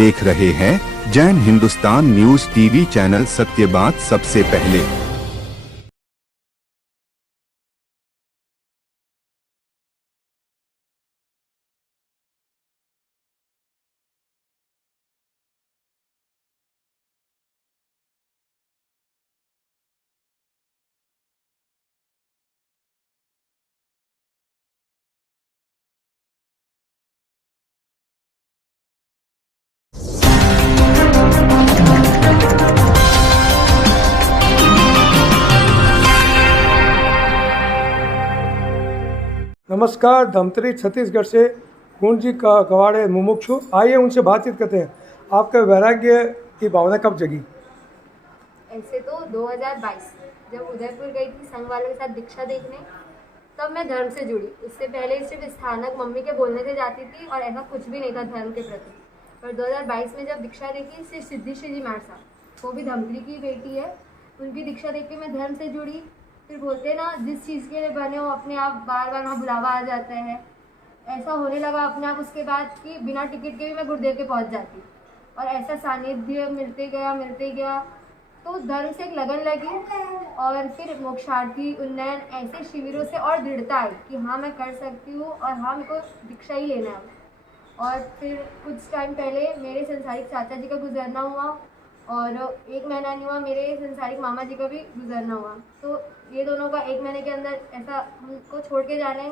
देख रहे हैं Jain Hindustan news TV channel, सत्य बात सबसे पहले। नमस्कार, धमतरी छत्तीसगढ़ से कुंज जी कवाड़े मुमुक्षु। आइए उनसे बातचीत करते हैं। आपका वैराग्य की भावना कब जगी? ऐसे तो 2022 जब उदयपुर गई थी संघ वालों के साथ दीक्षा देखने, तब मैं धर्म से जुड़ी। उससे पहले सिर्फ स्थानक मम्मी के बोलने से जाती थी और ऐसा कुछ भी नहीं था धर्म के प्रति। पर 2022 में जब दीक्षा देखी, श्री सिद्धेश्वर जी महाराज साहब, वो भी धमतरी की बेटी है, उनकी दीक्षा देख के मैं धर्म से जुड़ी। फिर बोलते ना, जिस चीज़ के लिए बने हो अपने आप बार बार वहाँ बुलावा आ जाता है। ऐसा होने लगा अपने आप उसके बाद कि बिना टिकट के भी मैं गुरुदेव के पहुँच जाती, और ऐसा सानिध्य मिलते गया। तो धर्म से एक लगन लगी, और फिर मोक्षार्थी उन्नयन ऐसे शिविरों से और दृढ़ता आई कि हाँ मैं कर सकती हूँ, और हाँ मेरे को दीक्षा ही लेना है। और फिर कुछ टाइम पहले मेरे संसारिक चाचा जी का गुजरना हुआ, और 1 महीना नहीं हुआ मेरे संसारिक मामा जी का भी गुजरना हुआ। तो ये दोनों का 1 महीने के अंदर ऐसा हमको छोड़ के जाने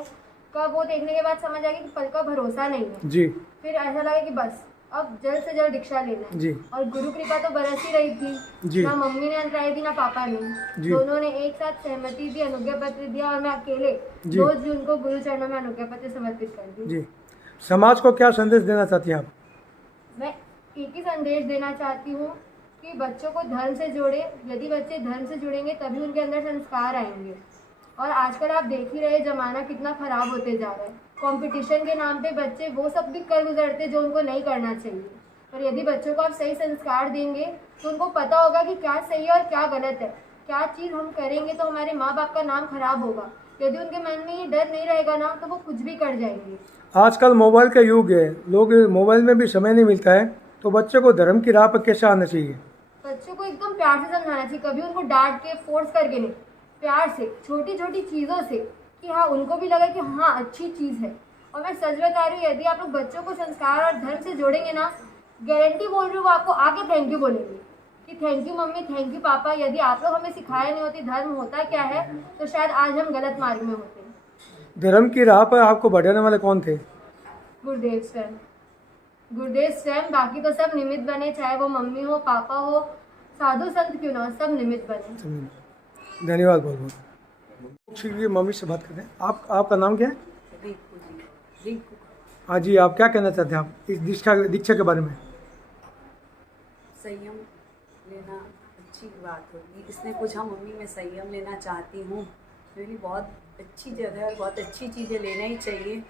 का, वो देखने के बाद समझ आ गया कि पल का भरोसा नहीं है जी। फिर ऐसा लगा कि बस अब जल्द से जल्द दीक्षा लेना है जी। और गुरु कृपा तो बरस ही रही थी जी। ना मम्मी ने अंतराई दी ना पापा ने। जी। दोनों ने एक साथ सहमति दी, अनुज्ञा पत्र दिया, और मैं अकेले 2 जून को गुरु चरणों में अनुज्ञा पत्र समर्पित कर दी। जी। समाज को क्या संदेश देना चाहती हैं आप? मैं एक ही संदेश देना चाहती हूँ कि बच्चों को धर्म से जोड़े। यदि बच्चे धर्म से जुड़ेंगे तभी उनके अंदर संस्कार आएंगे। और आजकल आप देख ही रहे, जमाना कितना खराब होते जा रहा है। कंपटीशन के नाम पे बच्चे वो सब भी कर गुजरते जो उनको नहीं करना चाहिए। पर यदि बच्चों को आप सही संस्कार देंगे तो उनको पता होगा कि क्या सही है और क्या गलत है। क्या चीज़ हम करेंगे तो हमारे माँ बाप का नाम खराब होगा। यदि उनके मन में ये डर नहीं रहेगा ना, तो वो कुछ भी कर जाएंगे। आजकल मोबाइल का युग है, लोग मोबाइल में भी समय नहीं मिलता है, तो बच्चों को धर्म की राह पर कैसे आना चाहिए? बच्चों को एकदम प्यार से समझाना चाहिए, कभी उनको डांट के फोर्स करके नहीं, प्यार से, छोटी छोटी चीज़ों से, कि हाँ उनको भी लगे कि हाँ अच्छी चीज़ है। और मैं सच बता रही हूँ, यदि आप लोग बच्चों को संस्कार और धर्म से जोड़ेंगे ना, गारंटी बोल रही हूँ, वो आपको आके थैंक यू बोलेंगे कि thank you mummy, thank you पापा। यदि आप लोग हमें सिखाया नहीं होती धर्म होता क्या है, तो शायद आज हम गलत मार्ग में होते। धर्म की राह पर आपको बढ़ाने वाले कौन थे? गुरुदेव स्वयं। बाकी तो सब निमित्त बने, चाहे वो मम्मी हो, पापा हो, साधु संत क्यों ना, सब निमित्त बने। धन्यवाद बहुत बहुत। श्री मम्मी से बात करते हैं। आपका नाम क्या है? रिंकू। हाँ जी, आप क्या कहना चाहते हैं आप इस दीक्षा के बारे में? संयम लेना अच्छी बात होगी। इसने पूछा मम्मी मैं संयम लेना चाहती हूँ। मेरी बहुत अच्छी जगह है, बहुत अच्छी चीज़ें लेना ही चाहिए।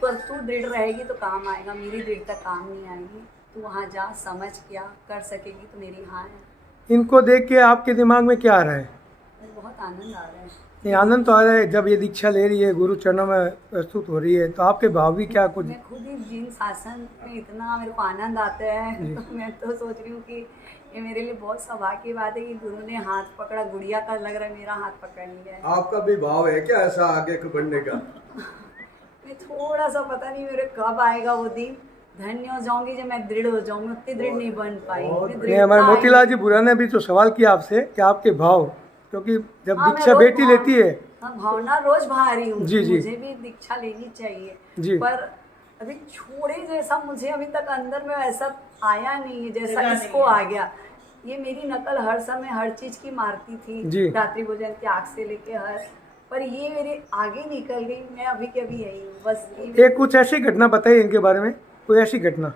पर तू दृढ़ रहेगी तो काम आएगा, मेरी दृढ़ता काम नहीं आएगी। तू वहाँ जा, समझ क्या कर सकेगी तो मेरी हाँ है। इनको देख के आपके दिमाग में क्या आ रहा है? बहुत आनंद आ रहा है। नहीं, आनंद तो आ रहा है जब ये दीक्षा ले रही है, गुरु चरणों में प्रस्तुत हो रही है, तो आपके भाव भी क्या कुछ? मैं खुद ही जिन शासन में इतना मेरे को आनंद आता है, तो मैं तो सोच रही हूँ कि ये मेरे लिए बहुत सौभाग्य की बात है कि गुरु ने हाथ पकड़ा। गुड़िया का लग रहा है मेरा हाथ पकड़ लिया है। आपका भी भाव है क्या ऐसा आगे बढ़ने का? मैं थोड़ा सा, पता नहीं मेरे कब आएगा वो दिन, धन्य हो जाऊंगी जब मैं दृढ़ हो जाऊंगी। उतनी दृढ़ नहीं बन पाई। हमारे मोतीलाल जी बुरा ने भी तो सवाल किया आपसे कि आपके भाव, क्योंकि जब दीक्षा बेटी लेती है। हाँ, भावना रोज भा रही हूँ। जी जी। मुझे भी दीक्षा लेनी चाहिए जी। पर अभी छोड़े जैसा मुझे अभी तक अंदर में ऐसा आया नहीं है जैसा इसको आ गया। ये मेरी नकल हर समय हर चीज की मारती थी, रात्रि भोजन त्याग से लेके पर ये मेरे आगे निकल गई। मैं अभी के अभी यही हूँ बस। एक कुछ ऐसी घटना बताइए इनके बारे में, कोई ऐसी घटना।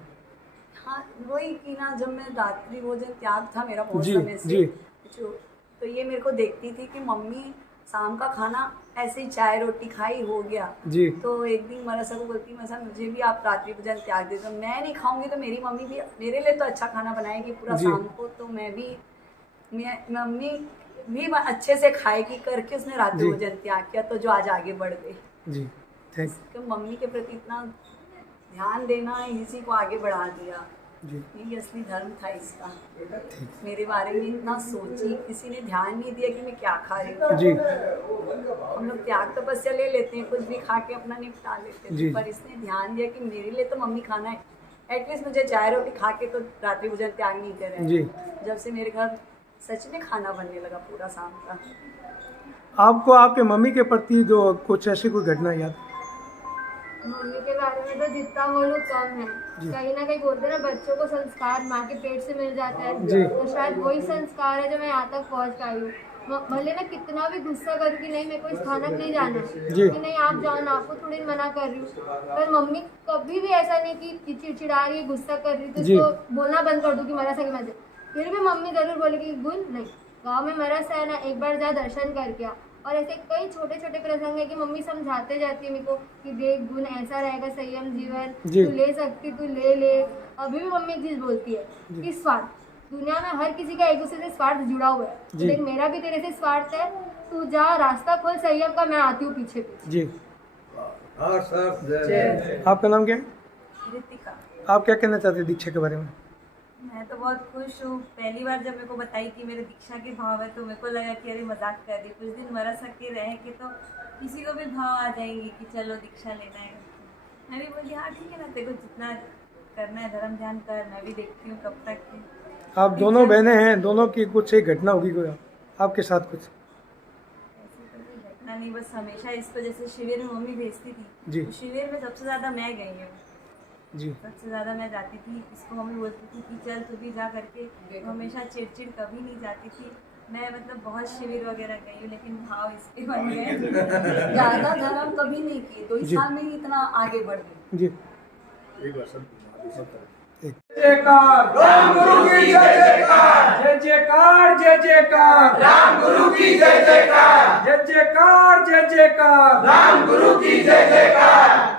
हाँ, वही कि ना, जब मैं रात्रि भोजन त्याग था मेरा बहुत जी, समय से जी। तो ये मेरे को देखती थी कि मम्मी शाम का खाना ऐसे ही चाय रोटी खाई हो गया जी। तो एक दिन मरसा को बोलती, मरसा मुझे भी आप रात्रि भोजन त्याग दे दो। मैं नहीं खाऊंगी तो मेरी मम्मी भी मेरे लिए तो अच्छा खाना बनाएगी पूरा शाम को, तो मम्मी भी अच्छे से खाएगी करके उसने रात्रि भोजन त्याग किया, तो जो आज आगे बढ़ गई। जी, थैंक यू। मम्मी के प्रति इतना ध्यान देना इसी को आगे बढ़ा दिया। जी यही असली धर्म था इसका। मेरे बारे में इतना सोची, किसी ने ध्यान नहीं दिया कि मैं क्या खा रही हूँ। जी हम लोग त्याग तपस्या ले लेते हैं, कुछ भी खा के अपना निपटा लेते जी। हैं, पर इसने ध्यान दिया कि मेरे लिए तो मम्मी खाना है, एटलीस्ट मुझे चाय रोटी खा के तो रात्रि भोजन त्याग नहीं करे। जी। जब से मेरे घर सच में खाना बनने लगा पूरा शाम का। आपको आपके मम्मी के प्रति जो कुछ ऐसी कोई घटना याद? मम्मी के बारे में तो जितना बोलूँ कम है। जी। कहीं ना कहीं बोलते हैं ना, बच्चों को संस्कार माँ के पेट से मिल जाता है। जी। तो शायद वही संस्कार है जो मैं यहाँ तक पहुँच पाई हूँ। भले मैं कितना भी गुस्सा करूँ कि नहीं मेरे को इस खाना नहीं जाना है, जी। कि नहीं आप जाओ ना, आपको थोड़ी मना कर रही हूँ, पर मम्मी कभी भी ऐसा नहीं कि चिड़चिड़ा रही है, गुस्सा कर रही है तो जी। इसको बोलना बंद कर दूँ कि मरस है कि मत। फिर भी मम्मी जरूर बोलेगी गुल नहीं, गाँव में मरस है ना, एक बार जा दर्शन करके आ। और ऐसे कई छोटे छोटे प्रसंग है कि मम्मी समझाते जाती है मेरे को कि देख गुण ऐसा रहेगा, संयम जीवन, जी। तू ले सकती, तू ले ले। अभी भी मम्मी एक चीज बोलती है कि स्वार्थ, दुनिया में हर किसी का एक दूसरे से स्वार्थ जुड़ा हुआ है। जी। देख मेरा भी तेरे से स्वार्थ है, तू जा रास्ता खोल संयम का, मैं आती हूँ पीछे पीछे। जी। हाँ सर, जय। आपका नाम क्या है? ऋतिका। आप क्या कहना चाहते हैं दीक्षा के बारे में? मैं तो बहुत खुश हूँ। पहली बार जब मेरे को बताई कि मेरे दीक्षा के भाव है तो मेरे को लगा कि अरे मजाक कर रही, कुछ दिन मरा सके रह के तो किसी को भी भाव आ जाएंगे कि चलो दीक्षा लेना है। मैं भी बोली हाँ ठीक है ना, तेरे को जितना करना है धर्म ध्यान कर, मैं भी देखती हूँ कब तक है। आप दोनों बहनें हैं, दोनों की कुछ एक घटना होगी कोई आपके साथ कुछ? ऐसी तो कोई घटना नहीं, बस हमेशा इसको जैसे शिविर में मम्मी भेजती थी, जी। तो शिविर में सबसे ज़्यादा मैं गई हूँ। जी। सबसे ज़्यादा मैं जाती थी, इसको मम्मी बोलती थी कि चल तू भी जा करके, तो हमेशा चिड़चिड़ कभी नहीं जाती थी। मैं मतलब बहुत शिविर वगैरह गई हूँ, लेकिन भाव इसके बन गए। ज्यादा धर्म कभी नहीं की, तो इस जी। साल में ही इतना आगे बढ़ गई। जी। एक बार सब जयकार राम गुरु की जय जयकार, जय जयकार जय जयकार राम गुरु की जय जयकार, जय जयकार जय जयकार राम गुरु की जय जयकार।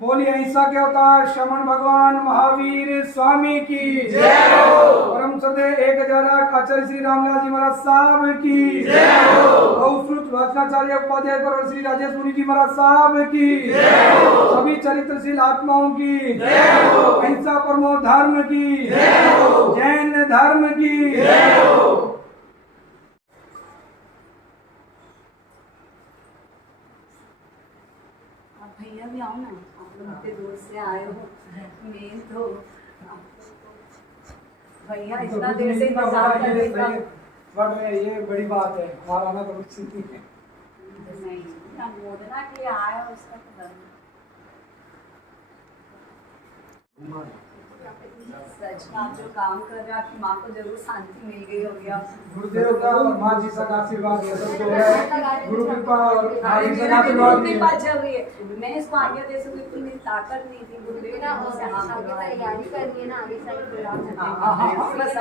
बोलिए अहिंसा के अवतार श्रवण भगवान महावीर स्वामी की जय हो। परम श्रद्धेय 1008 आचार्य श्री रामलाल जी महाराज साहब की जय हो। गौश्रुत भाषणाचार्य उपाध्याय पर श्री राजेश मुनि जी महाराज साहब की जय हो। सभी चरित्रशील आत्माओं की जय हो। अहिंसा परमो धर्म की जय हो। जैन धर्म की जय हो। आप भैया भी आओ ना, आप लोग इतने दूर से आए हो। मेन तो भैया इतना देर से इंतजार कर रहे थे। बट ये बड़ी बात है, हमारा आना तो कुछ नहीं है। नहीं, अनुमोदना के लिए आया उसका तो धर्म। सच में आप जो काम कर रहे हो, आपकी माँ को जरूर शांति मिल गई होगी। आप गुरुदेव का और माँ जी का आशीर्वाद है, सबको है गुरु कृपा और माँ जी का मेरा भी आशीर्वाद गुरु है। कृपा चल रही है। मैं इसको आगे दे सकूँ, इतनी मेरी ताकत नहीं थी। गुरुदेव मेरा ने मुझसे हाथ आगे मिलवाया। तैयारी करनी है ना, आगे साइड बस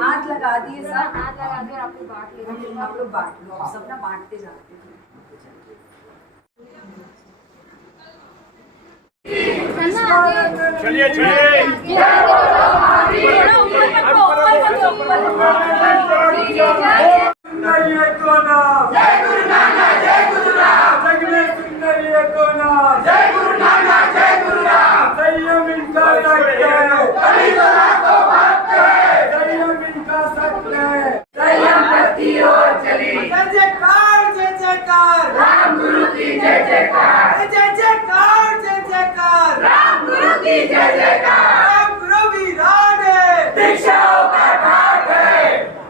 हाथ लगा दिए सब। हाथ लगा के और आपको बांट लेना। आप लोग बांट लो, आप सब ना बांटते जाते हैं। चलिए चलिए जय गुरु नानक जय गुरु राम, जगने सुंदरिये को नाम। जय गुरु नानक जय गुरु राम, संयम इनका सत्य है, कभी तो लाखों भक्त है। संयम इनका सत्य है, संयम प्रति ओर चली। जय जयकार राम गुरु की जय जयकार, जय जयकार राम गुरु की जय जयकार। राम गुरु वीरान है, दीक्षाओं का घाट है।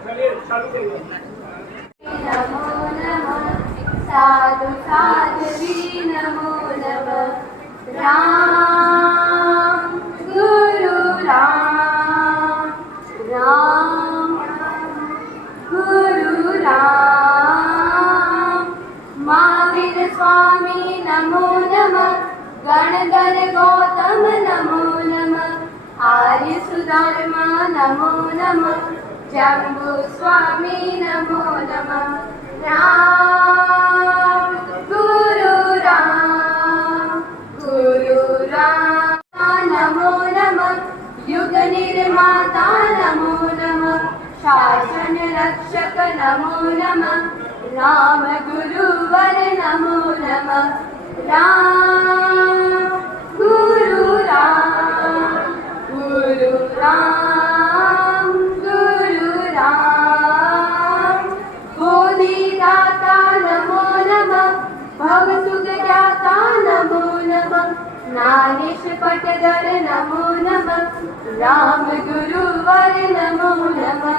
चलिए चालू करिए। नमो नमः साधु साध्वी नमो नमः। राम गुरु राम, राम गुरु राम। महावीर स्वामी नमो नमः, गणधर गौतम नमो नमः। आर्य सुधर्मा नमो नमः, जम्बू स्वामी नमो नमः। राम गुरु राम, गुरु राम नमो नमः। युग निर्माता नमो नमः, शासन रक्षक नमो नमः। राम गुरुवर नमो नमः। राम गुरु राम, गुरु नागेश पटधर नमो नमः, राम गुरुवर नमो नमः,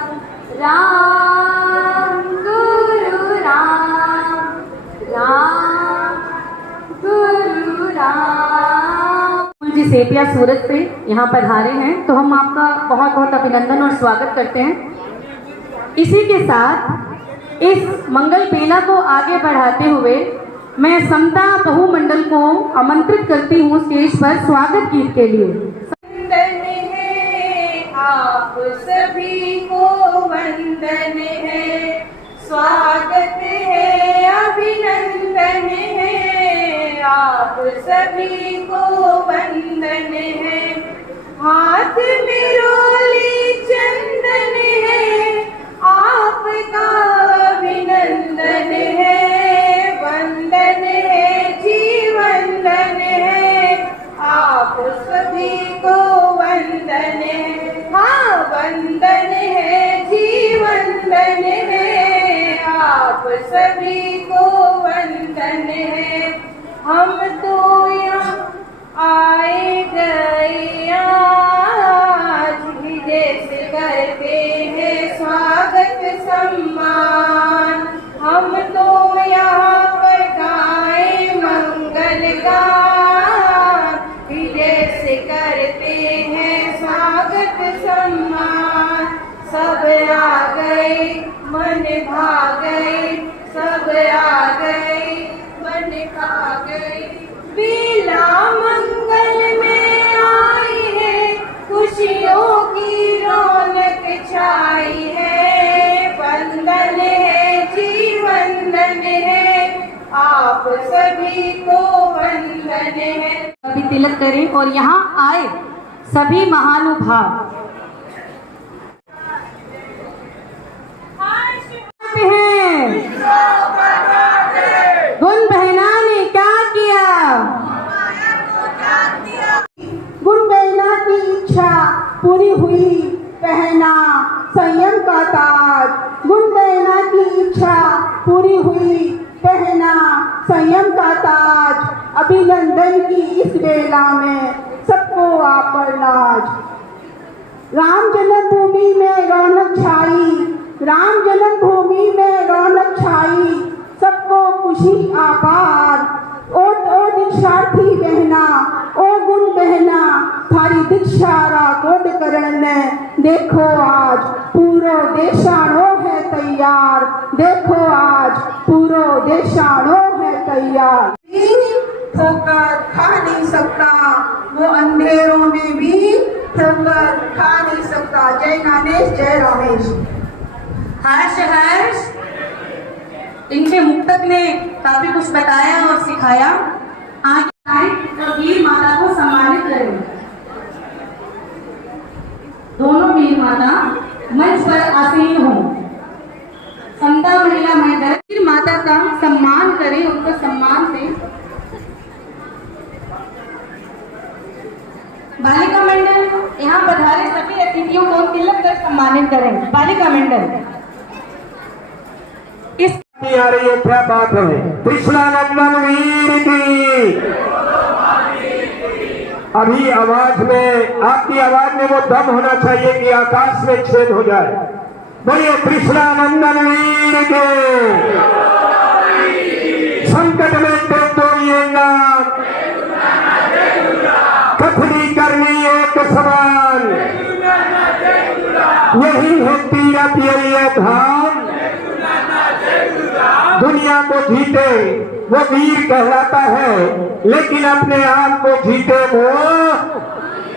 राम गुरु राम, राम गुरु राम। जी सेठिया सूरत से यहाँ पधारे हैं तो हम आपका बहुत बहुत अभिनंदन और स्वागत करते हैं। इसी के साथ इस मंगल बेला को आगे बढ़ाते हुए मैं समता बहुमंडल को आमंत्रित करती हूँ स्टेज पर स्वागत गीत के लिए। वंदन है आप सभी को, वंदन है, स्वागत है, अभिनंदन है, आप सभी को वंदन है। हाथ में रोली चंदन है, आपका अभिनंदन है, वंदन है जी वंदन है, आप सभी को वंदन है। हाँ वंदन है जी वंदन है, आप सभी को वंदन है। हम तो यहाँ आए गए आज, जैसे करते हैं स्वागत सम्मान। हम तो यहाँ पर गाए मंगल गान, जैसे करते हैं स्वागत सम्मान। सब आ गए मन भा गए, सब आ गए मन खा गए, बेला मंगल में आई है, खुशियों की रौनक छाई है। वंदन है जी वंदन है, आप सभी को वंदन है। अभी तिलक करें और यहाँ आए सभी महानुभाव हैं। गुण बहना ने क्या किया, गुण बहना की इच्छा पूरी हुई, पहना संयम का ताज। गुण बहना की इच्छा पूरी हुई, पहना संयम का ताज। अभिनंदन की इस बेला में सबको आप पर नाज। राम जन्मभूमि में रौनक छाई, राम जन्मभूमि में रौनक छाई, सबको खुशी आपार। ओ दीक्षार्थी बहना, ओ गुण बहना, थारी दीक्षारा कोड करण में देखो आज पूरो देशाणो है तैयार। देखो आज पूरो देशाणो है तैयार। ठोकर खा नहीं सकता, वो अंधेरों में भी ठोकर खा नहीं सकता। जय ज्ञानेश, जय रामेश। हर्ष हर्ष इनके मुक्तक ने काफी कुछ बताया और सिखाया। आगे आए तो वीर माता को सम्मानित करें। दोनों वीर माता मंच पर आसीन हों। समता महिला मंडल वीर माता का सम्मान करें, उनको सम्मान दें। बालिका मंडल यहाँ पधारे सभी अतिथियों को तिलक कर सम्मानित करें। बालिका मंडल इस आ रही है, क्या बात है। कृष्णानंदन वीर की अभी आवाज में, आपकी आवाज में वो दम होना चाहिए कि आकाश में छेद हो जाए। बोलिए कृष्णानंदन वीर के। संकट में तो ये नाम, कथनी करनी एक समान, यही है तीरथ यही धाम। दुनिया को जीते वो वीर कहलाता है, लेकिन अपने आप को जीते वो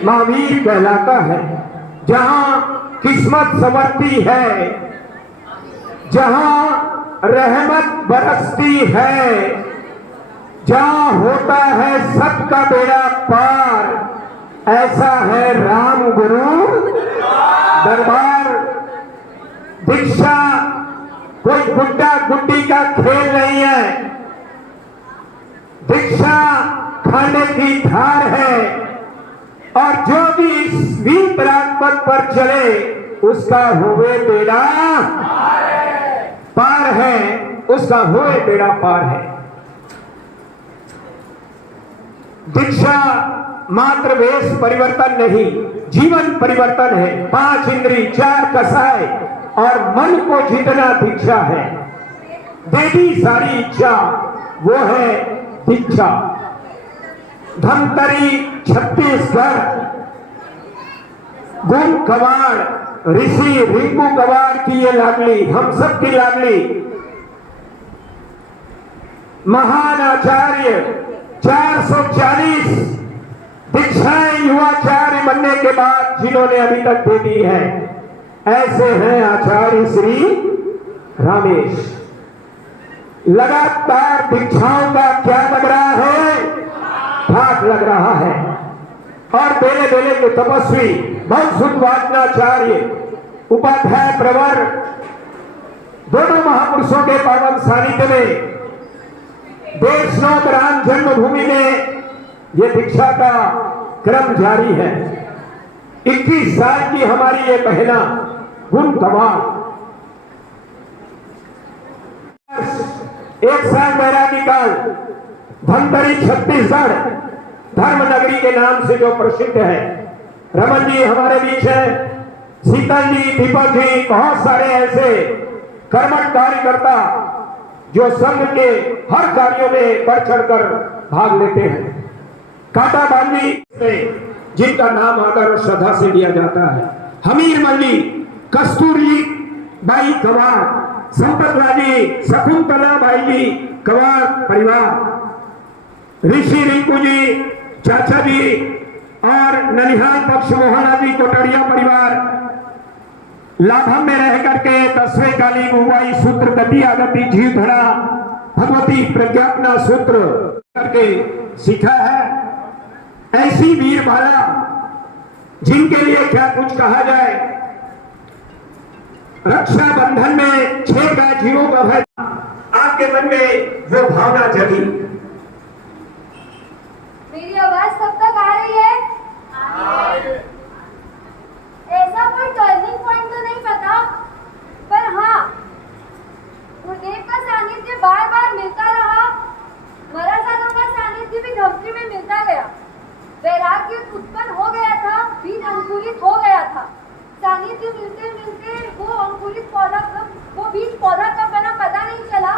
महावीर कहलाता है। जहां किस्मत संवरती है, जहां रहमत बरसती है, जहां होता है सबका बेड़ा पार, ऐसा है राम गुरु दरबार। दीक्षा कोई गुड्डा गुड्डी का खेल नहीं है, दीक्षा खाने की धार है। और जो भी इस वीर पराक्रम पर चले उसका हुए बेड़ा पार है, उसका हुए बेड़ा पार है। दीक्षा मात्र वेश परिवर्तन नहीं, जीवन परिवर्तन है। 5 इंद्री, 4 कसाय और मन को जितना दीक्षा है, देवी सारी इच्छा, वो है दीक्षा। धमतरी छत्तीसगढ़, गुण कवाड़ ऋषि रिंकू कवाड़ की ये लाडली, हम सब की लाडली, महान आचार्य 440 दीक्षाएं युवाचार्य बनने के बाद जिन्होंने अभी तक दे दी है, ऐसे हैं आचार्य श्री रामेश। लगातार दीक्षाओं का क्या लग रहा है? ठाक लग रहा है। और बेले बेले के तपस्वी बहुसुतवाचनाचार्य उपाध्याय प्रवर दोनों महापुरुषों के पावन सानिध्य में देशनोक राम जन्मभूमि में ये दीक्षा का क्रम जारी है। 21 साल की हमारी ये महिला गुण कवाड़, 1 साल बैरागी काल, धमतरी छत्तीसगढ़ धर्म नगरी के नाम से जो प्रसिद्ध है। रमन जी हमारे बीच है, शीतल जी, दीपक जी, बहुत सारे ऐसे कर्मठ कार्यकर्ता जो संघ के हर कार्यों में बढ़ चढ़कर भाग लेते हैं। कांटा बांधी से जिनका नाम आदर और श्रद्धा से लिया जाता है। हमीर मल्ली, कस्तूरी बाई कवाड़, संपत राजी, शकुंतला बाई जी कवाड़ परिवार, ऋषि रिंकू जी, चाचा जी और ननिहाल पक्ष मोहना जी कोटड़िया परिवार, लाभम में रह करके 10वें काली मुंबई सूत्र गति आगति जीव धरा भगवती प्रज्ञापना सूत्र करके सीखा है। ऐसी वीरबाला जिनके लिए क्या कुछ कहा जाए। रक्षा बंधन में 6 गाजियों का भय, आपके मन में वो भावना जगी। मेरी आवाज कब तक आ रही है? ऐसा कोई टर्निंग पॉइंट तो नहीं पता, पर हाँ, गुरुदेव का सानिध्य बार बार मिलता रहा। मरासानों का सानिध्य भी धमतरी में मिलता गया। वैराग्य उत्पन्न हो गया था, बीज अंकुरित हो गया था। सानिध्य मिलते मिलते वो अंकुरित पौधा कब, वो बीज पौधा कब बना पता नहीं चला,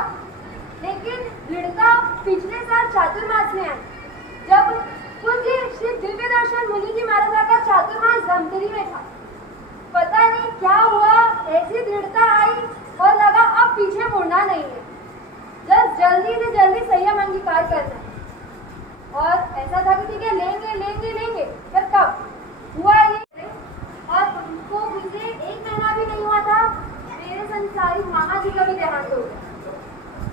लेकिन दृढ़ता पिछले साल चातुर्मास में आई, जब पूज्य श्री दिव्य दर्शन मुनि जी महाराज का चातुर्मास धमतरी में था। पता नहीं क्या हुआ, ऐसी दृढ़ता आई और लगा अब पीछे मुड़ना नहीं है, बस जल्दी से जल्दी संयम अंगीकार करना है। और ऐसा था कि ठीक है, लेंगे लेंगे लेंगे, पर कब हुआ ये? और उनको मुझे 1 महीना भी नहीं हुआ था, मेरे संसारी मामा जी का भी देहांत हो गया।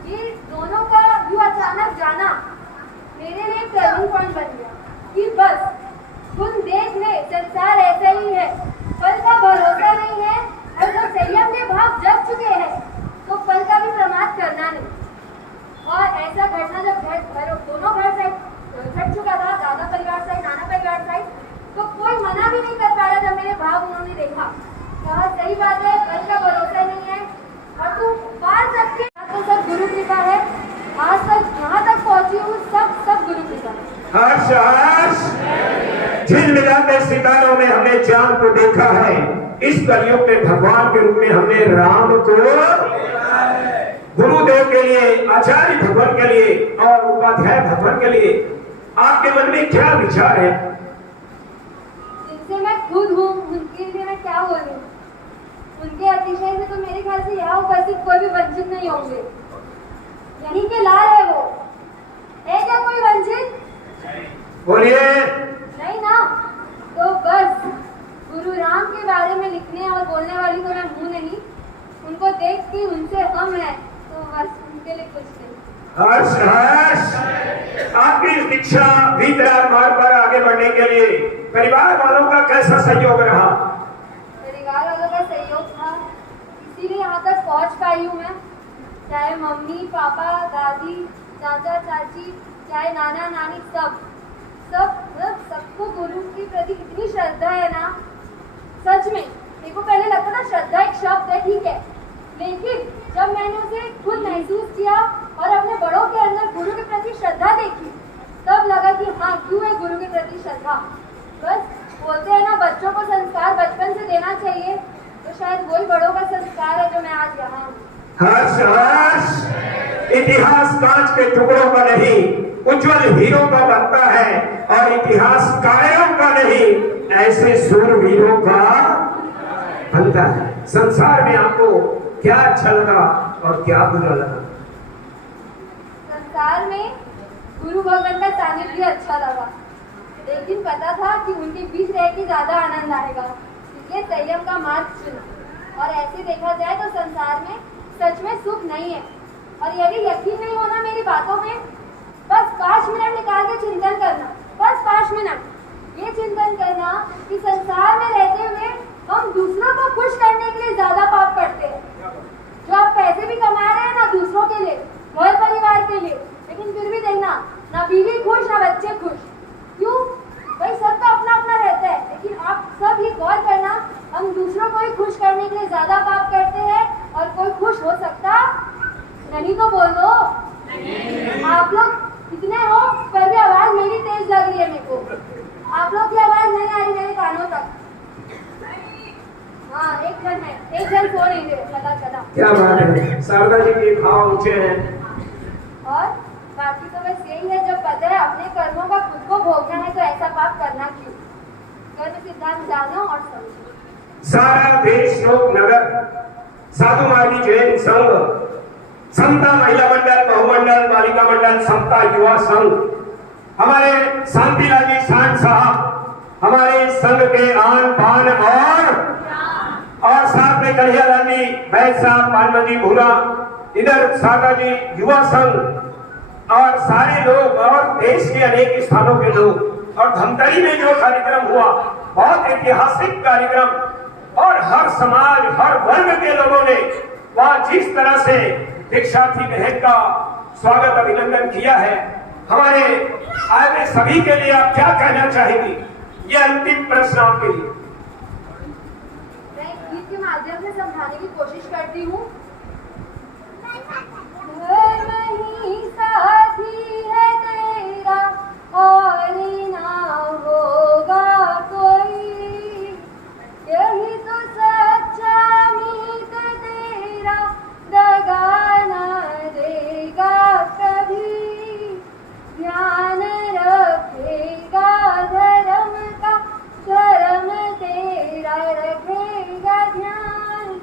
ये दोनों का यूं अचानक जाना मेरे लिए टर्निंग पॉइंट बन गया कि बस तुम देख ले, संसार ऐसा ही है, फल का भरोसा नहीं है, और जब संयम के भाव जग चुके हैं तो फल का भी प्रमाद करना नहीं। और ऐसा घटना जब दोनों घर से घट चुका था, दादा परिवार साइड, नाना परिवार साइड, तो कोई मना भी नहीं कर पाया। जब मेरे भाव उन्होंने देखा, कहा सही बात है, फल का भरोसा नहीं है और तू पार सकती है, तो सब गुरु कृपा है। आज तक यहाँ तक पहुंची हूँ, सब गुरु कृपा है। हर्ष हर्ष, झिलमिलाते सितारों में हमने चांद को देखा है। इस कलयुग में भगवान के रूप में हमने राम को गुरुदेव के लिए, आचार्य भगवान के लिए और उपाध्याय भगवान के लिए आपके मन में क्या विचार है? जिनसे मैं खुद हूँ उनके लिए मैं क्या बोलूँ? उनके अतिशय से तो मेरे ख्याल से यहाँ उपस्थित कोई भी वंचित नहीं होंगे। यहीं के लाल है वो, है क्या कोई वंचित? बोलिए नहीं ना। तो बस गुरु राम के बारे में लिखने और बोलने वाली तो मैं हूँ नहीं, उनको देख के उनसे हम हैं, तो बस उनके लिए कुछ नहीं। हर्ष हर्ष, आपकी दीक्षा वितराग मार्ग पर आगे बढ़ने के लिए परिवार वालों का कैसा सहयोग रहा? परिवार वालों का सहयोग था, इसीलिए यहाँ तक पहुँच पाई हूँ मैं। चाहे मम्मी पापा, दादी, चाचा चाची, चाहे नाना नानी, सबको गुरु के प्रति इतनी श्रद्धा है ना, सच में। देखो पहले लगता था श्रद्धा एक शब्द है, ठीक है, लेकिन जब मैंने उसे खुद महसूस किया और अपने बड़ों के अंदर गुरु के प्रति श्रद्धा देखी, तब लगा कि हाँ, क्यों है गुरु के प्रति श्रद्धा? बस बोलते हैं ना, बच्चों को संस्कार बचपन से देना चाहिए, तो शायद वही बड़ों का संस्कार है जो मैं आज यहाँ हूँ। हर्ष हर्ष, इतिहास कांच के टुकड़ों का नहीं, उज्जवल हीरो का बनता है, और इतिहास कायरों का नहीं, ऐसे सूरवीरों का बनता है। संसार में आपको क्या अच्छा लगा और क्या बुरा लगा? संसार में गुरु भगवान का सानिध्य अच्छा लगा, लेकिन पता था कि उनके बीच रह के ज्यादा आनंद आएगा, इसलिए संयम का मार्ग चुना। और ऐसे देखा जाए तो संसार में सच में सुख नहीं है, और यदि यकीन नहीं होना मेरी बातों में, बस 5 मिनट निकाल के चिंतन करना, बस 5 मिनट ये चिंतन करना कि संसार में रहते हुए हम दूसरों को खुश करने के लिए ज्यादा पाप करते हैं। जो आप पैसे भी कमा रहे हैं ना दूसरों के लिए, घर परिवार के लिए, लेकिन फिर भी देखना ना बीवी खुश ना बच्चे खुश। क्यों? भाई सबका अपना अपना रहता है, लेकिन आप सब ये गौर करना, हम दूसरों को ही खुश करने के लिए ज्यादा पाप करते हैं, और कोई खुश हो सकता नहीं तो बोल दो। आप लोग कितने हो, पर भी आवाज मेरी तेज लग रही है मेरे को। आप लोग की आवाज नहीं आ रही मेरे कानों तक। हाँ, एक जन है, एक जन सो नहीं दे, पता चला। क्या बात है, शारदा जी के भाव ऊंचे हैं। और बाकी तो बस यही है, जब पता है अपने कर्मों का खुद को भोगना है तो ऐसा पाप करना क्यों? कर्म सिद्धांत जानो और समझो। सारा देश लोक नगर, साधु मार्गी जैन संघ, समता महिला मंडल, बहुमंडल, बालिका मंडल, समता युवा संघ, हमारे शांतिलाल जी सांड साहब, हमारे संघ के आन पान और साथ में कन्हैयालाल जी बैद साहब, पानमती भूरा, इधर शारदा जी युवा संघ, और सारे लोग, और देश के अनेक स्थानों के लोग, और धमतरी में जो कार्यक्रम हुआ बहुत ऐतिहासिक कार्यक्रम, और हर समाज हर वर्ग के लोगों ने वहां जिस तरह से दीक्षार्थी बहन का स्वागत अभिनंदन किया है, हमारे आए हुए सभी के लिए आप क्या कहना चाहेंगी? ये अंतिम प्रश्न आपके लिए। मैं गीत के माध्यम से समझाने की कोशिश करती हूँ। नहीं साथी है तेरा और ना होगा कोई, यही तो सच्चा मीत तेरा, दगा ना देगा कभी, ध्यान रखेगा धर्म का, धर्म तेरा रखेगा ध्यान,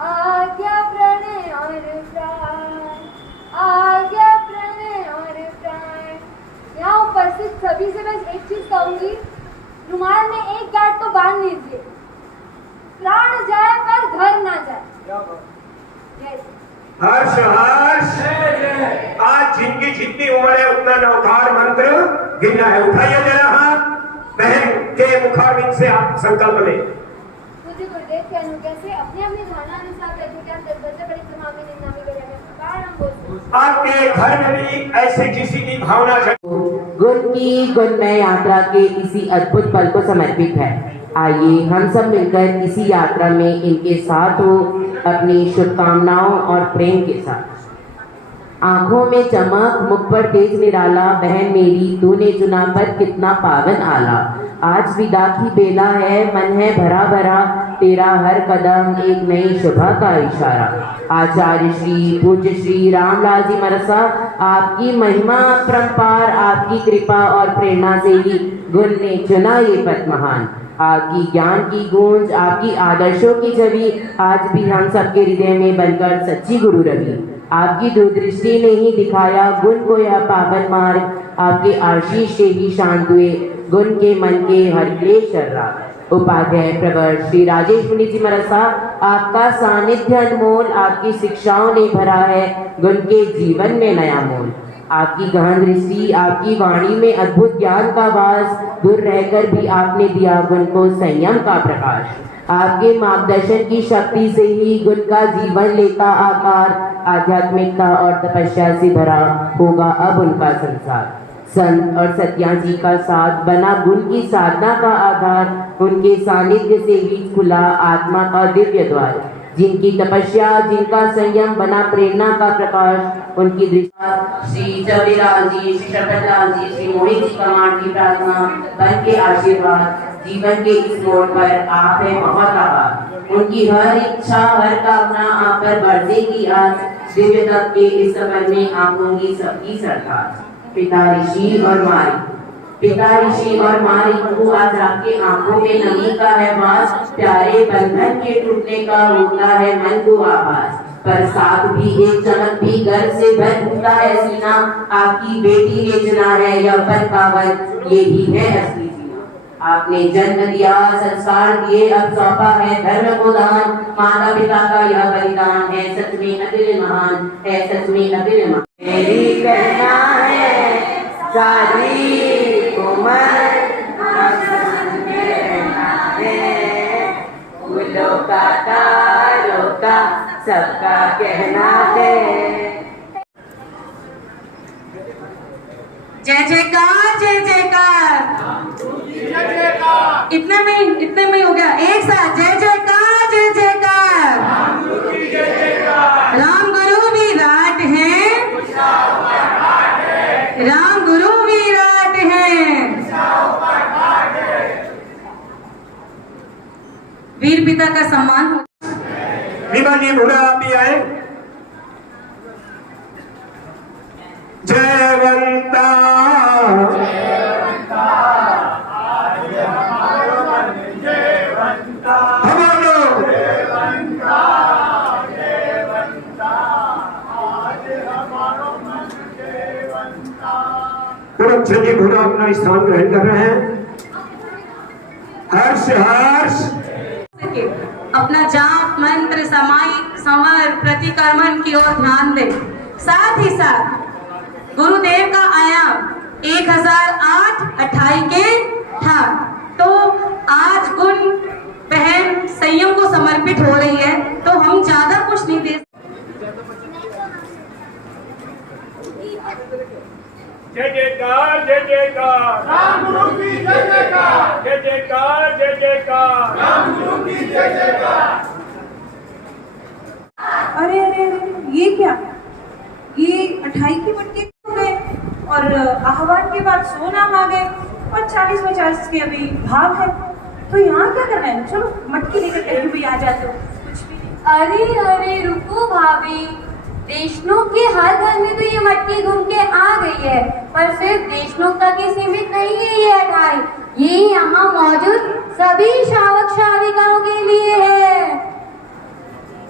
आज्ञा प्रणय और प्राण, आज्ञा प्रणय और प्राण। यहाँ उपस्थित सभी से बस एक चीज कहूंगी, रुमाल में एक गांठ तो बांध लीजिए, प्राण जाए पर घर ना जाए। हर्ष हर्ष, आज जिनकी जितनी उम्र है उतना नवकार मंत्र गिनना है। उठाइए जरा हाथ, बहन के मुखारविंद से आप संकल्प लें। मुझे गुरुदेव के अनुग्रह से अपने अपने धारणा अनुसार प्रतिज्ञा दलबद्ध परिक्रमा में निन्यानवे गले में प्राणायाम बोलते। आपके घर में भी ऐसे किसी की भावना गुण की गुणमय यात्रा के इसी अद्भुत पल को समर्पित है। आइए हम सब मिलकर इसी यात्रा में इनके साथ हो, अपनी शुभकामनाओं और प्रेम के साथ। आंखों में चमक, मुख पर तेज निराला, बहन मेरी तूने चुना पर कितना पावन आला। आज विदा की बेला है, मन है भरा भरा, तेरा हर कदम एक नई शुभा का इशारा। आचार्य श्री पूज्य श्री रामलाल जी मरसा, आपकी महिमा परंपार, आपकी कृपा और प्रेरणा से ही गुण ने चुना ये पथ महान। आपकी ज्ञान की गूंज, आपकी आदर्शों की छवि आज भी हम सबके हृदय में बनकर सच्ची गुरु रवि। आपकी दूरदृष्टि ने ही दिखाया गुण को यह पावन मार्ग, आपके आशीष से ही शांत हुए गुण के मन के हर क्लेश राग। उपाध्याय प्रवर श्री राजेश मुनि जी मरसा, आपका सानिध्य अनमोल, आपकी शिक्षाओं ने भरा है गुण के जीवन में नया मोल। आपकी गहन दृष्टि, आपकी वाणी में अद्भुत ज्ञान का वास, दूर रहकर भी आपने दिया गुण को संयम का प्रकाश। आपके मार्गदर्शन की शक्ति से ही गुण का जीवन लेता आकार, आध्यात्मिकता और तपस्या से भरा होगा अब उनका संसार। संत और सत्या जी का साथ बना गुण की साधना का आधार, उनके सानिध्य से ही खुला आत्मा का दिव्य द्वार। जिनकी तपस्या, जिनका संयम बना प्रेरणा का प्रकाश, उनकी दृष्टि। श्री चौबेलाल जी, श्री शरपतलाल जी, श्री मोहित जी कमांड की प्रार्थना, बन के आशीर्वाद, जीवन के इस मोड़ पर आप है बहुत आभार। उनकी हर इच्छा, हर कामना आप पर बरसे की आज, दिव्य तत्व के इस सफर में आप होंगी सबकी सरकार। पिता ऋषि और मारी, पिता ऋषि और मारी को आज आपके आंखों में नमी का है वास, प्यारे बंधन के टूटने का होता है मन को आभास, पर साथ भी एक चमक भी गर्व से भर उठता है सीना, आपकी बेटी ने चुना है यह पद पावन, ये ही है असली जीना। आपने जन्म दिया, संस्कार दिए, अब सौंपा है धर्म को दान, माता पिता का यह बलिदान है सच में अतुल्य महान, है सच में अतुल्य महान। मेरी कहना है सारी उम्र फूलों का तारों का सबका कहना है। जय जयकार, जय जयकार। इतने में हो गया, एक साथ जय जयकार, जय जयकार। राम गुरु विराट है, राम गुरु विराट है। वीर पिता का सम्मान हो। विमल जी बुरा आप भी आए। जयवंता जी घोड़ा अपना स्थान ग्रहण कर रहे हैं। हर्ष हर्ष अपना जाप मंत्र समाई संवर प्रतिक्रमण की ओर ध्यान दे। साथ ही साथ गुरुदेव का आयाम 1008 के था, तो आज गुण बहन संयम को समर्पित हो रही है, तो हम ज्यादा कुछ नहीं दे। जय जयकार, जय जयकार राम गुरु की जय जयकार, जय जयकार, जय जयकार राम गुरु की जय जयकार। अरे अरे अरे ये क्या, ये 28 की मटके हो गए और आह्वान के बाद 100 नाम आ गए और 40-50 के अभी भाव है, तो यहाँ क्या करना है? चलो मटकी लेकर कहीं भी आ जाते हो, कुछ भी नहीं। अरे अरे रुको भाभी, देशनोक के हर घर में तो ये मटकी घूम के आ गई है, पर सिर्फ देशनोक तक ही सीमित नहीं है ये 28, ये यहाँ मौजूद सभी श्रावक श्राविकाओं के लिए है।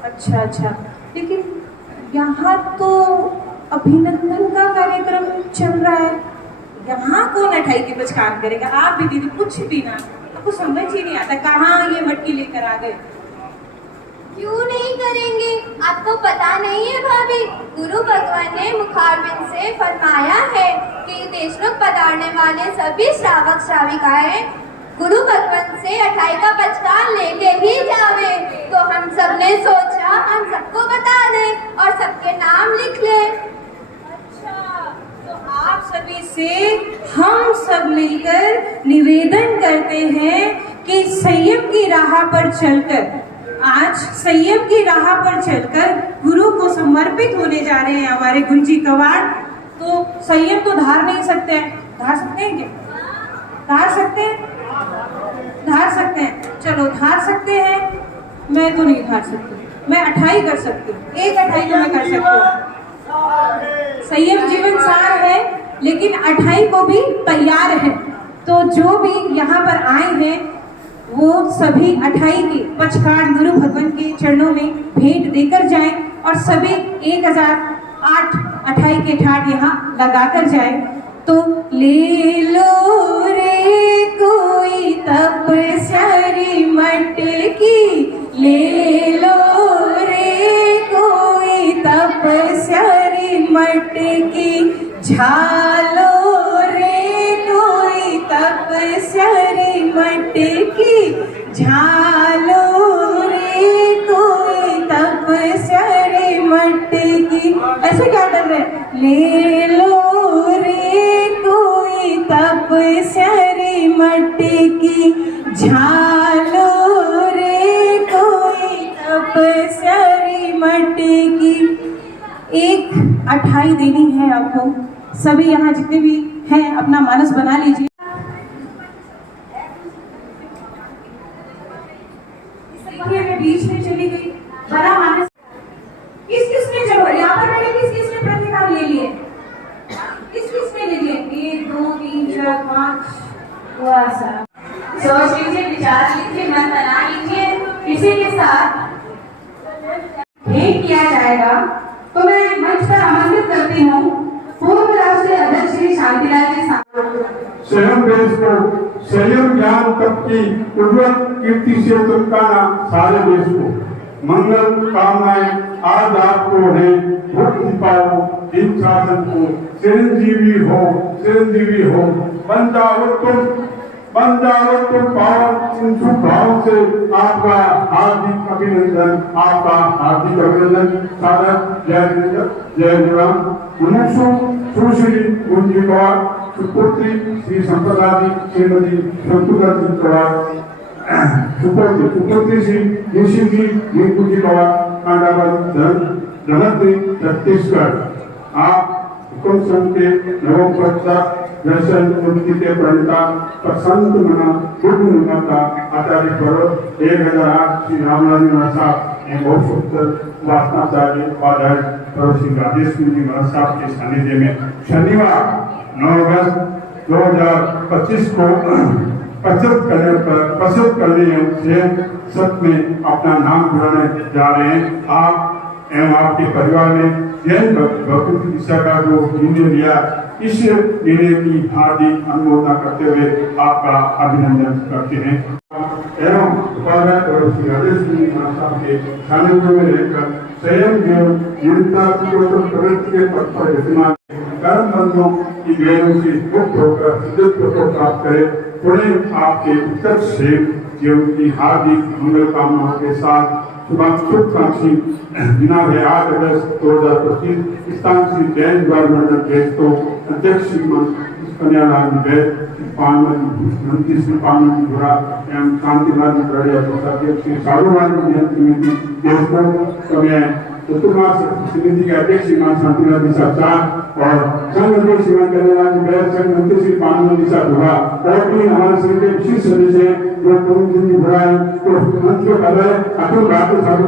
अच्छा अच्छा, लेकिन यहाँ तो अभिनंदन का कार्यक्रम चल रहा है, यहाँ कौन 28 के बच काम करेगा? आप भी दीदी कुछ भी ना, आपको समझ ही नहीं आता कहाँ ये मटकी लेकर आ गए। क्यों नहीं करेंगे? आपको पता नहीं है भाभी, गुरु भगवान ने मुखारबिंद से फरमाया है कि देशनोक पधारने वाले सभी श्रावक श्राविकाएं गुरु भगवान से 28 का बचकान लेके ही जावे। तो हम सब ने सोचा हम सबको बता दें और सबके नाम लिख ले। अच्छा, तो आप सभी से हम सब मिलकर निवेदन करते हैं कि संयम की राह पर चलकर, आज संयम की राह पर चलकर गुरु को समर्पित होने जा रहे हैं हमारे गुंजी कवाड़। तो संयम तो धार नहीं सकते हैं, धार सकते हैं क्या? धार सकते हैं, धार सकते हैं, चलो धार सकते हैं। मैं तो नहीं धार सकती, मैं 28 कर सकती हूँ, एक 28 मैं कर सकती हूँ। संयम जीवन सार है, लेकिन 28 को भी तैयार है। तो जो भी यहाँ पर आए हैं वो सभी 28 के पचकाट गुरु भगवान के चरणों में भेंट देकर जाएं और सभी 1008 के ठाट यहाँ लगाकर जाएं। तो ले लो रे कोई तपस्यारी मटकी, ले लो रे कोई तपस्यारी मटकी, झालो रे कोई तपस्यारी मटकी, झालो रे कोई तपस्यारी मटकी। ऐसे क्या कर रहे हैं? ले लो रे कोई तपस्यारी मटकी, झालो रे कोई तपस्या अठाई देनी है आपको। सभी यहाँ जितने भी हैं अपना मानस बना लीजिए। देखिए मैं बीच में चली गई, हरा मानस किस किस ने, चलो यहाँ पर मैंने किस किस ने प्रतिकार ले लिए, किस किस ने ले लिए, 1 2 3 4 5। सोच लीजिए, विचार लीजिए, मन बना लीजिए। इसी के साथ भेंट किया जाएगा। तो मैं मंच पर आमंत्रित करती हूँ पूर्व राष्ट्रीय अध्यक्ष श्री शांतिलाल जी साहब। स्वयं देश को संयम ज्ञान तप की उज्ज्वल कीर्ति से चमकाना, सारे देश को मंगल कामनाएं आज आपको है। भक्ति पाओ इन शासन को, चिरंजीवी हो। बन जाओ तुम पाओ इन शुभ भाव से। आपका हार्दिक अभिनंदन, सादर जय जवान। सुश्री कुंजी पवार, सुपुत्री श्री संपदा जी श्रीमती संतुला जी पवार, सुपुत्री श्री निशिन जी रिंकू जी पवार, कांडावत धनत्री छत्तीसगढ़। आप हुकुम संघ के नवोपचार दर्शन उन्नति के प्रणेता प्रसन्न मना गुरु निर्माता आचार्य पर्व 1008 श्री रामलाल साहब एवं बहुत सुंदर वासनाचार्य उपाध्याय श्री राजेश जी महाराज साहब के सानिध्य में शनिवार 9 अगस्त 2025 को प्रस्तुत करने से सत में अपना नाम जुड़ाने जा रहे हैं। आप एवं आपके परिवार ने जैन भक्ति दिशा का जो निर्णय लिया, इस निर्णय की हार्दिक अनुमोदना करते हुए आपका अभिनंदन करते हैं। एवं उपाध्याय श्री राजेश जी साहब के सानिध्य में रहकर संयम प्रगति के पथ पर विद्यमान कर्म बंधों की गैरों से मुक्त होकर सिद्धत्व को प्राप्त करे। पुणे आपके उत्तर से जीवन की हार्दिक मंगल कामनाओं के साथ शुभाकांक्षी दिनांक 8 अगस्त 2025 स्थान श्री जैन द्वार मंडल गेस्तो अध्यक्ष श्रीमान कन्यालाल वैद, मंत्री श्री पावन धुरा एवं शांतिलाल अध्यक्ष श्री सारूलाल समिति चतुर्मास समिति के अध्यक्ष श्रीमान शांतिलाल दिशा और संघ अध्यक्ष श्रीमान कन्यालाल वैद, संघ मंत्री श्री पावन दिशा धुरा और भी हमारे संघ के विशेष सदस्य जो पूर्ण धुरा तो मंच को कर रहे अतुल रात सारू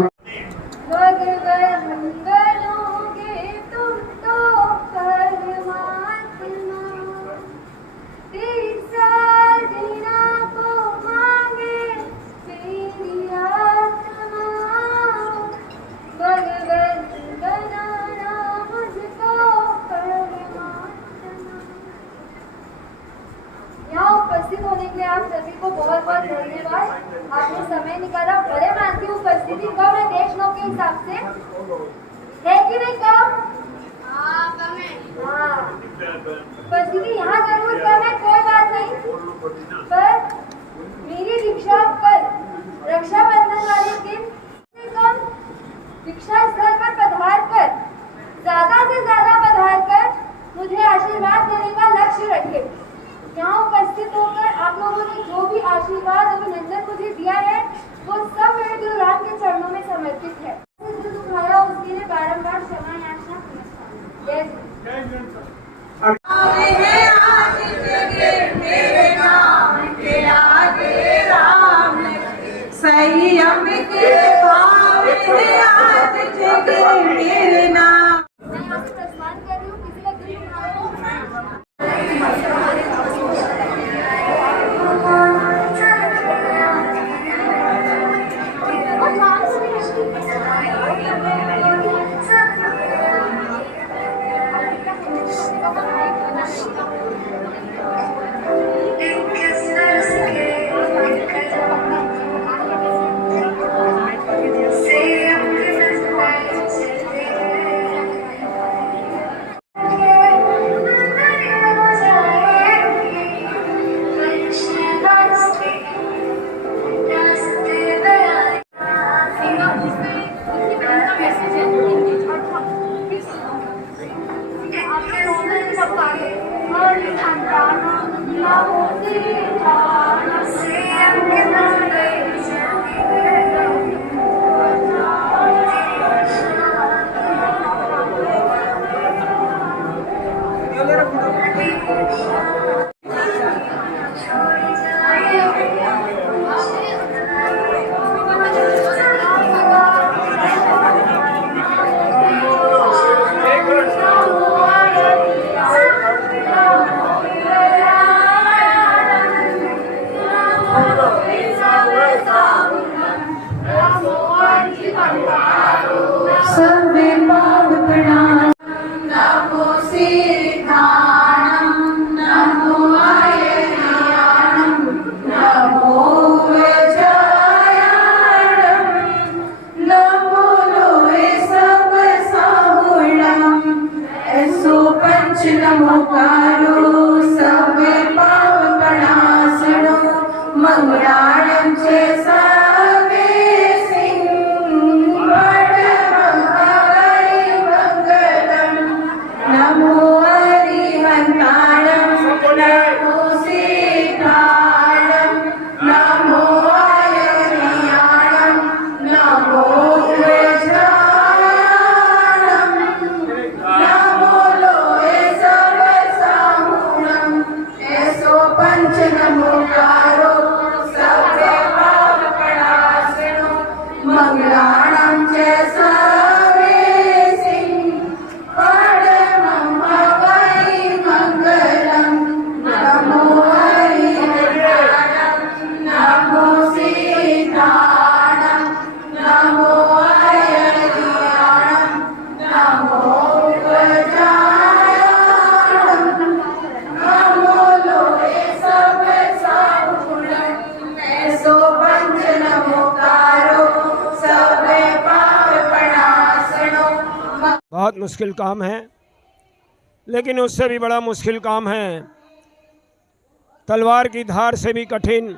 उपस्थित होने के लिए आप सभी को बहुत बहुत धन्यवाद। आपने समय निकाला, भले मानती हूँ उपस्थिति कम है देश लोग के हिसाब से, है कि नहीं कम? हाँ, उपस्थिति यहाँ जरूर कम है, कोई बात नहीं, पर मेरी दीक्षा पर रक्षाबंधन वाले दिन से कम दीक्षा स्थल पर पधार कर, ज्यादा से ज्यादा पधार कर मुझे आशीर्वाद देने का लक्ष्य रखे। यहाँ उपस्थित होकर आप लोगों ने जो भी आशीर्वाद अभिनंदन मुझे दिया है वो सब मेरे गुरुराम के चरणों में समर्पित है। जो दुखाया उसके लिए बारंबार क्षमा याचना संयम के भाव में आज जगे मेरे नाम। मैं यहाँ से प्रस्थान कर रही हूँ, किसी का दिल दुखाया बहुत मुश्किल काम है, लेकिन उससे भी बड़ा मुश्किल काम है, तलवार की धार से भी कठिन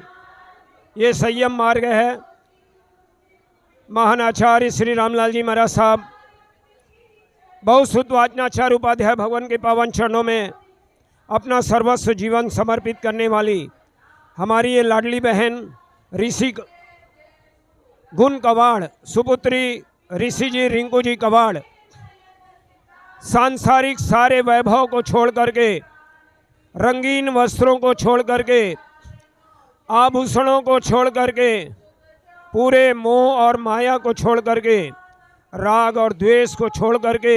ये संयम मार्ग है। महान आचार्य श्री रामलाल जी महाराज साहब बहुश्रुत वाचनाचार्य उपाध्याय भगवान के पावन चरणों में अपना सर्वस्व जीवन समर्पित करने वाली हमारी ये लाडली बहन ऋषि गुण कवाड़ सुपुत्री ऋषि जी रिंकू जी कवाड़ सांसारिक सारे वैभव को छोड़ करके, रंगीन वस्त्रों को छोड़ करके, आभूषणों को छोड़ करके, पूरे मोह और माया को छोड़ करके, राग और द्वेष को छोड़ करके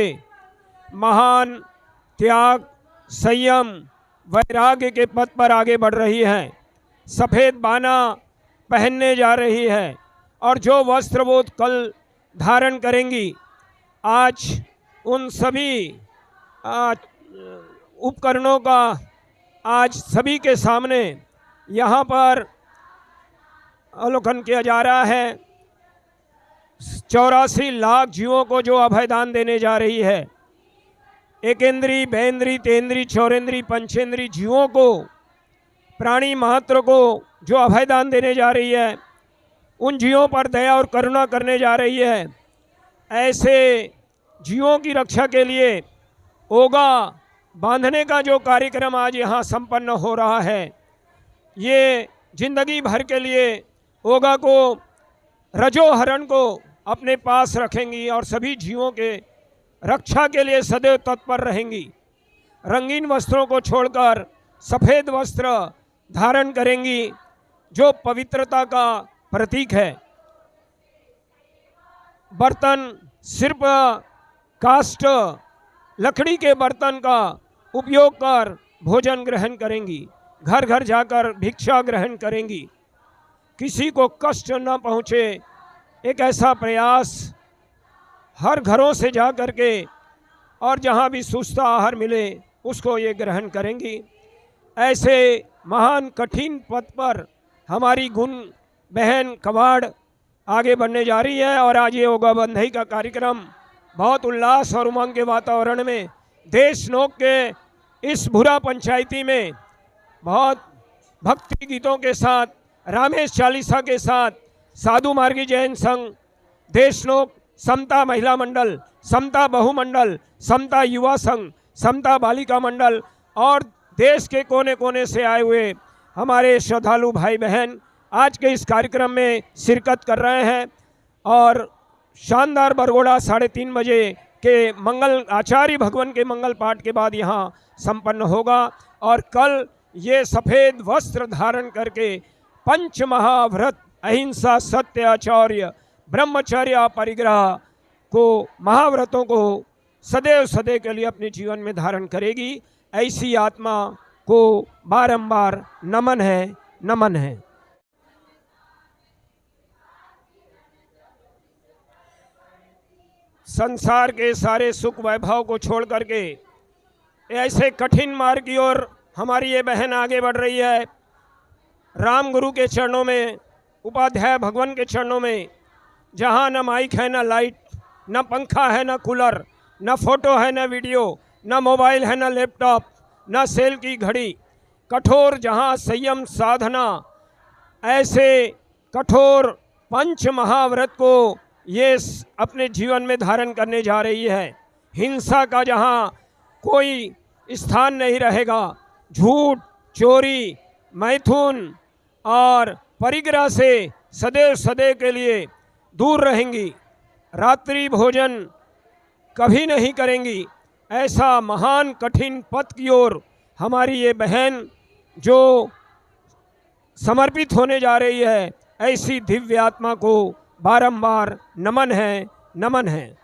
महान त्याग, संयम, वैराग्य के पथ पर आगे बढ़ रही है। सफ़ेद बाना पहनने जा रही है और जो वस्त्र वो कल धारण करेंगी, आज उन सभी उपकरणों का आज सभी के सामने यहाँ पर अवलोकन किया जा रहा है। 84 लाख जीवों को जो अभयदान देने जा रही है, एकेंद्री, बेंद्री, तेंद्री, चौरेंद्री, पंचेंद्री जीवों को, प्राणी मात्र को जो अभयदान देने जा रही है, उन जीवों पर दया और करुणा करने जा रही है। ऐसे जीवों की रक्षा के लिए ओगा बांधने का जो कार्यक्रम आज यहाँ संपन्न हो रहा है, ये जिंदगी भर के लिए ओगा को, रजोहरण को अपने पास रखेंगी और सभी जीवों के रक्षा के लिए सदैव तत्पर रहेंगी। रंगीन वस्त्रों को छोड़कर सफ़ेद वस्त्र धारण करेंगी जो पवित्रता का प्रतीक है। बर्तन सिर्फ काष्ठ लकड़ी के बर्तन का उपयोग कर भोजन ग्रहण करेंगी, घर घर जाकर भिक्षा ग्रहण करेंगी, किसी को कष्ट न पहुँचे एक ऐसा प्रयास हर घरों से जा कर के और जहाँ भी सुस्ता आहार मिले उसको ये ग्रहण करेंगी। ऐसे महान कठिन पथ पर हमारी गुण बहन कवाड़ आगे बढ़ने जा रही है और आज ये ओगा बंधई का कार्यक्रम बहुत उल्लास और उमंग के वातावरण में देश नोक के इस भूरा पंचायती में बहुत भक्ति गीतों के साथ, रामेश चालीसा के साथ, साधु मार्गी जैन संघ, देशनोक, समता महिला मंडल, समता बहुमंडल, समता युवा संघ, समता बालिका मंडल और देश के कोने कोने से आए हुए हमारे श्रद्धालु भाई बहन आज के इस कार्यक्रम में शिरकत कर रहे हैं और शानदार बरगोड़ा 3:30 बजे के मंगल आचार्य भगवान के मंगल पाठ के बाद यहाँ संपन्न होगा। और कल ये सफ़ेद वस्त्र धारण करके पंच महाव्रत अहिंसा सत्य आचार्य ब्रह्मचर्य परिग्रह को महाव्रतों को सदैव सदैव के लिए अपने जीवन में धारण करेगी। ऐसी आत्मा को बारंबार नमन है, नमन है। संसार के सारे सुख वैभव को छोड़ करके ऐसे कठिन मार्ग की ओर हमारी ये बहन आगे बढ़ रही है। राम गुरु के चरणों में, उपाध्याय भगवान के चरणों में, जहाँ न माइक है, न लाइट, न पंखा है, न कूलर, न फोटो है, न वीडियो, न मोबाइल है, न लैपटॉप, न सेल की घड़ी, कठोर जहाँ संयम साधना, ऐसे कठोर पंच महाव्रत को ये अपने जीवन में धारण करने जा रही है। हिंसा का जहाँ कोई स्थान नहीं रहेगा, झूठ, चोरी, मैथुन और परिग्रह से सदैव सदैव के लिए दूर रहेंगी। रात्रि भोजन कभी नहीं करेंगी। ऐसा महान कठिन पथ की ओर हमारी ये बहन जो समर्पित होने जा रही है, ऐसी दिव्य आत्मा को बारंबार नमन है, नमन है।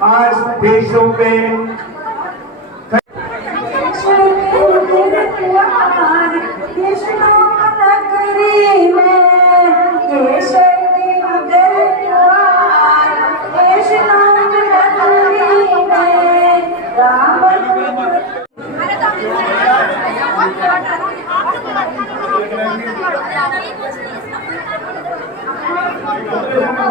आज देशों में Thank you.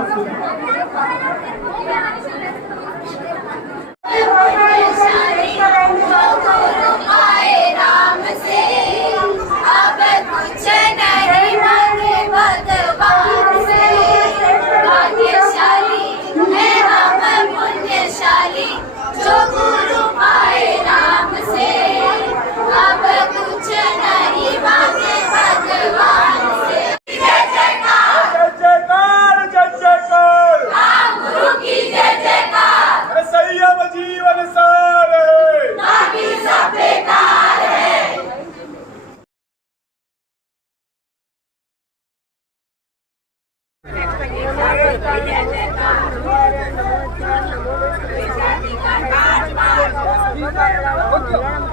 राम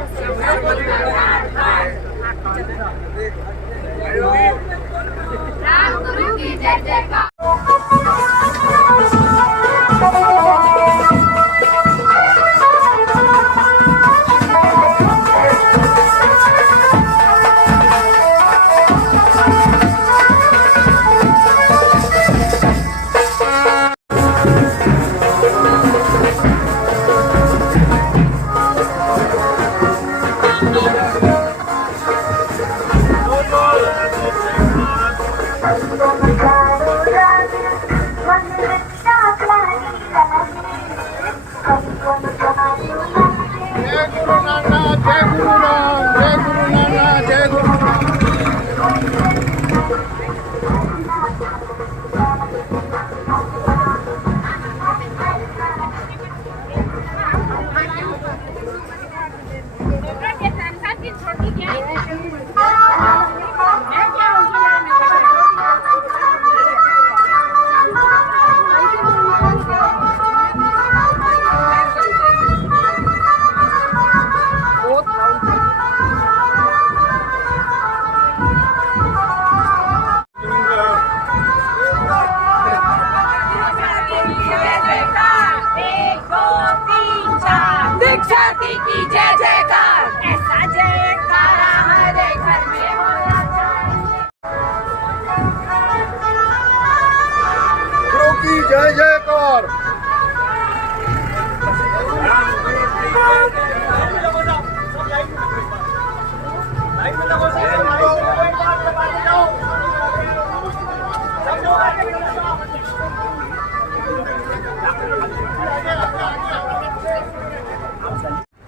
गुरु की जय जयकार। जय जयकार।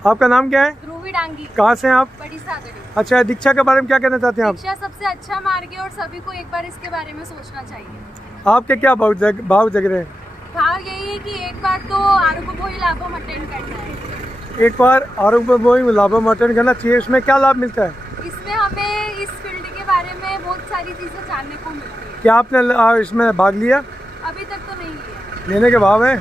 आपका नाम क्या है? ध्रुवी डांगी। कहाँ से हैं आप? बड़ी सागरी। अच्छा, दीक्षा के बारे में क्या कहना चाहते हैं आप? दीक्षा सबसे अच्छा मार्ग है और सभी को एक बार इसके बारे में सोचना चाहिए। आपके क्या भाव जग रहे हैं? भाव यही है कि एक बार तो आरोग्य लाभम अटेंड करना है। एक बार आरोग्य लाभम अटेंड करना चाहिए। इसमें क्या लाभ मिलता है? इसमें हमें इस फील्ड के बारे में बहुत सारी चीजें जानने को मिलती है। क्या आपने इसमें भाग लिया? अभी तक तो नहीं लिया। लेने के भाव है?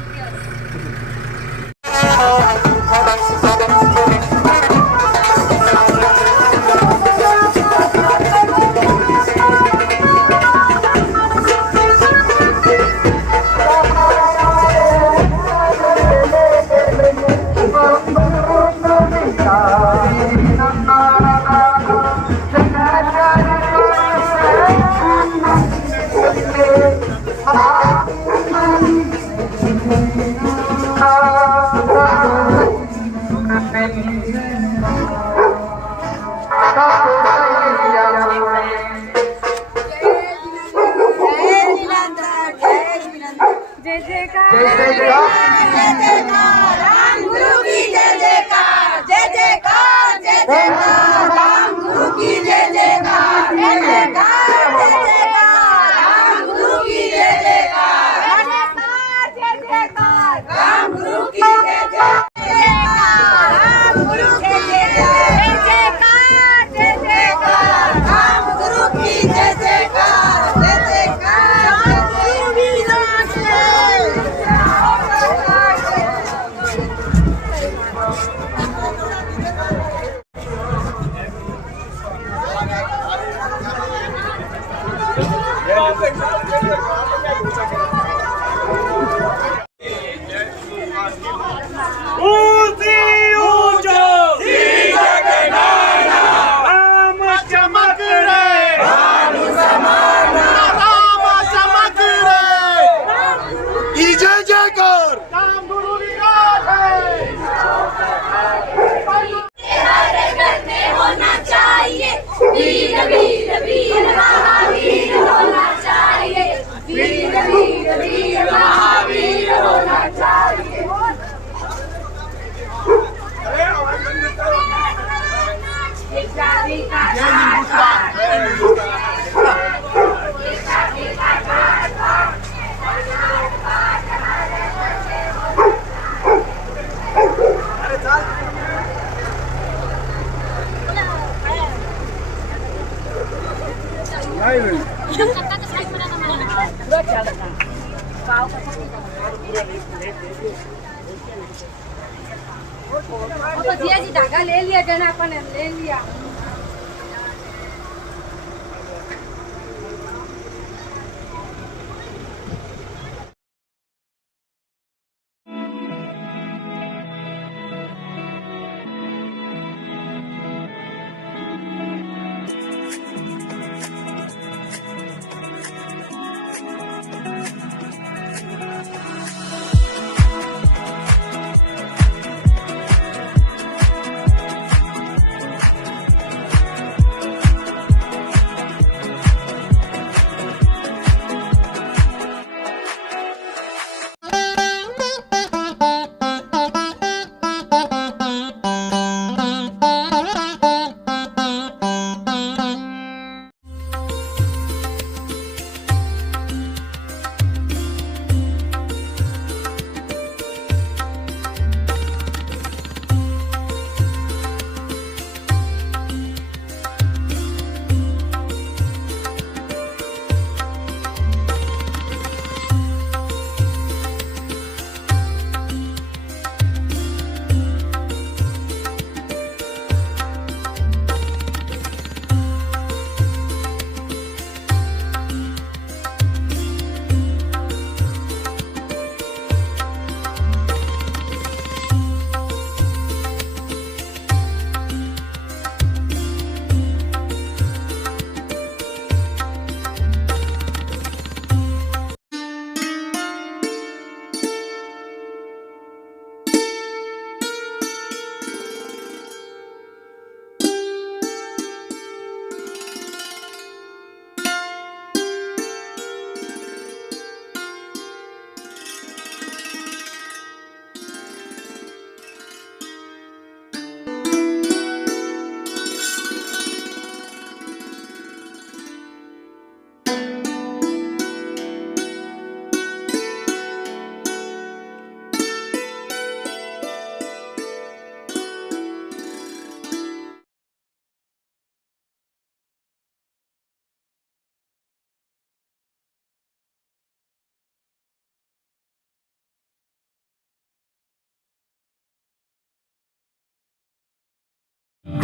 तो जिया जी धागा ले लिया जना अपन ले लिया।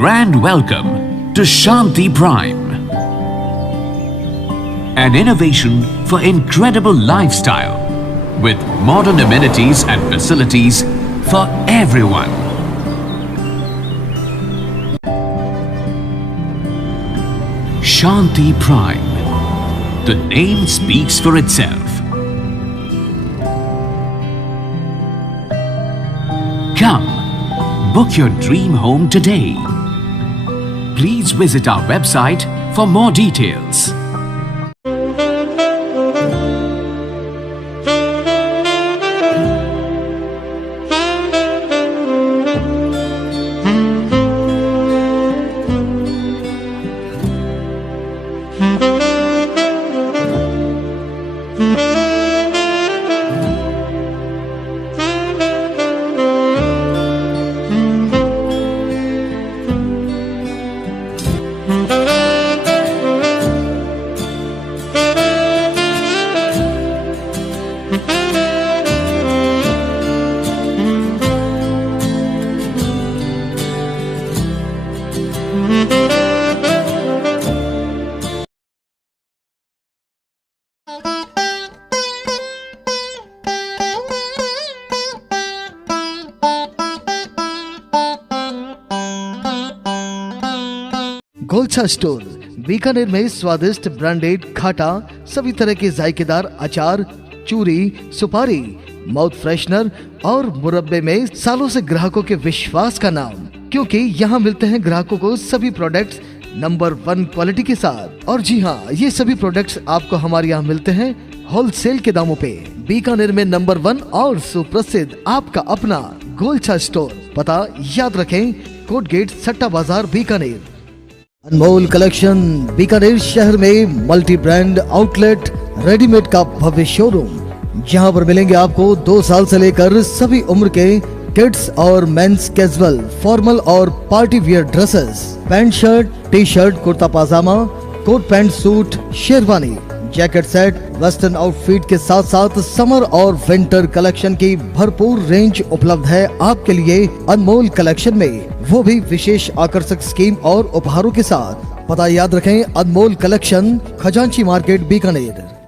Grand welcome to Shanti Prime, an innovation for incredible lifestyle with modern amenities and facilities for everyone. Shanti Prime. The name speaks for itself. Come, book your dream home today. Please visit our website for more details. Golchha store Bikaner में स्वादिष्ट branded खाटा सभी तरह के जायकेदार अचार, चूरी, सुपारी, mouth freshener और मुरब्बे में सालों से ग्राहकों के विश्वास का नाम, क्योंकि यहाँ मिलते हैं ग्राहकों को सभी प्रोडक्ट्स नंबर 1 क्वालिटी के साथ। और जी हाँ, ये सभी प्रोडक्ट्स आपको हमारे यहाँ मिलते हैं होलसेल के दामों पे। बीकानेर में नंबर 1 और सुप्रसिद्ध आपका अपना गोलछा स्टोर। पता याद रखें, कोट गेट, सट्टा बाजार, बीकानेर। अनमोल कलेक्शन बीकानेर शहर में मल्टी ब्रांड आउटलेट रेडीमेड का भव्य शोरूम, जहां पर मिलेंगे आपको 2 साल से लेकर सभी उम्र के किड्स और मेंस कैजुअल, फॉर्मल और party wear dresses, pant shirt, T shirt, kurta pajama, coat pant suit, sherwani, jacket set, western outfit के साथ साथ समर और विंटर कलेक्शन की भरपूर रेंज उपलब्ध है आपके लिए अनमोल कलेक्शन में, वो भी विशेष आकर्षक स्कीम और उपहारों के साथ। पता याद रखें, अनमोल कलेक्शन, खजांची मार्केट, बीकानेर।